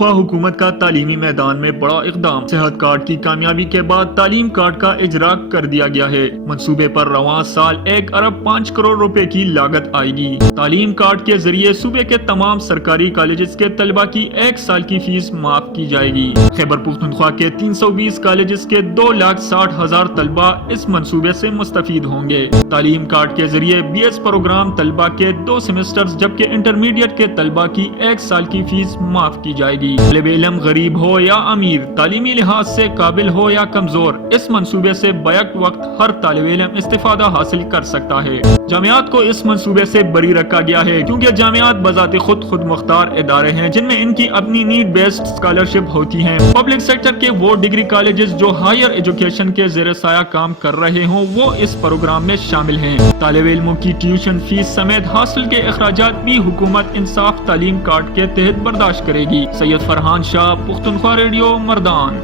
پختونخوا حکومت کا تعلیمی میدان میں بڑا اقدام۔ صحت کارڈ کی کامیابی کے بعد تعلیم کارڈ کا اجرا کر دیا گیا ہے۔ منصوبے پر رواں سال 1 ارب 5 کروڑ روپے کی لاگت آئے گی۔ تعلیم کارڈ کے ذریعے صوبے کے تمام سرکاری کالجز کے طلبہ کی 1 سال کی فیس معاف کی جائے گی۔ خیبر پختونخوا کے 320 کالجز کے 2,60,000 طلبہ اس منصوبے سے مستفید ہوں گے۔ تعلیم کارڈ کے ذریعے BS پروگرام طلبہ کے 2 سیمسٹرز جبکہ انٹرمیڈیٹ کے طلبہ کی 1 سال کی فیس معاف کی جائے گی۔ طالب علم غریب ہو یا امیر، تعلیمی لحاظ سے قابل ہو یا کمزور، اس منصوبے سے بیک وقت ہر طالب علم استفادہ حاصل کر سکتا ہے۔ جامعات کو اس منصوبے سے بری رکھا گیا ہے کیونکہ جامعات بذات خود مختار ادارے ہیں جن میں ان کی اپنی نیڈ بیسڈ اسکالرشپ ہوتی ہیں۔ پبلک سیکٹر کے وہ ڈگری کالجز جو ہائر ایجوکیشن کے زیر سایہ کام کر رہے ہوں وہ اس پروگرام میں شامل ہیں۔ طالب علموں کی ٹیوشن فیس سمیت حاصل کے اخراجات بھی حکومت انصاف تعلیم کارڈ کے تحت برداشت کرے گی۔ سید فرحان شاہ، پختونخوا ریڈیو، مردان۔